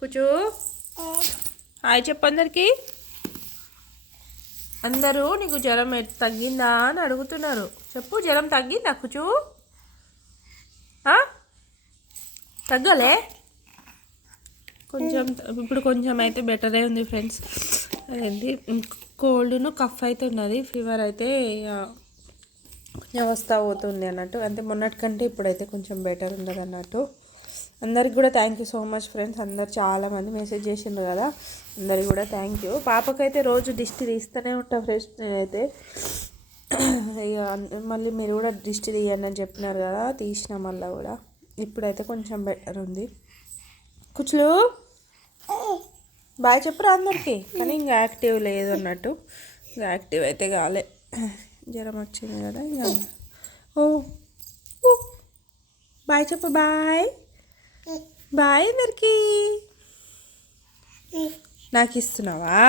కూర్చో. హాయ్ చెప్పు అందరికి. అందరూ నీకు జ్వరం తగ్గిందా అని అడుగుతున్నారు. చెప్పు, జ్వరం తగ్గిందా కూర్చో? తగ్గలే కొంచెం. ఇప్పుడు కొంచెం అయితే బెటరే ఉంది ఫ్రెండ్స్. అదేంటి కోల్డ్ను కఫ్ అయితే ఉన్నది, ఫీవర్ అయితే కొంచెం వస్తూ పోతుంది అన్నట్టు. అంటే మొన్నటి కంటే ఇప్పుడైతే కొంచెం బెటర్ ఉండదు అన్నట్టు. అందరికి కూడా thank you so much friends. అందరు చాలామంది మెసేజ్ చేసిండ్రు కదా, అందరికి కూడా థ్యాంక్ యూ. పాపకైతే రోజు దిష్టి తీస్తూనే ఉంటా ఫ్రెండ్స్ నేనైతే. ఇక మళ్ళీ మీరు కూడా దిష్టి తీయండి అని చెప్పినారు కదా, తీసిన మళ్ళీ కూడా. ఇప్పుడైతే కొంచెం బెటర్ ఉంది. కూర్చో. బాగా చెప్పురా అందరికి. కానీ ఇంకా యాక్టివ్ లేదు అన్నట్టు. యాక్టివ్ అయితే కాలే, జ్వరం వచ్చింది కదా ఇంకా. ఓ బాయ్ చెప్పు. బాయ్ బాయ్ అందరికి. నాకు ఇస్తున్నావా?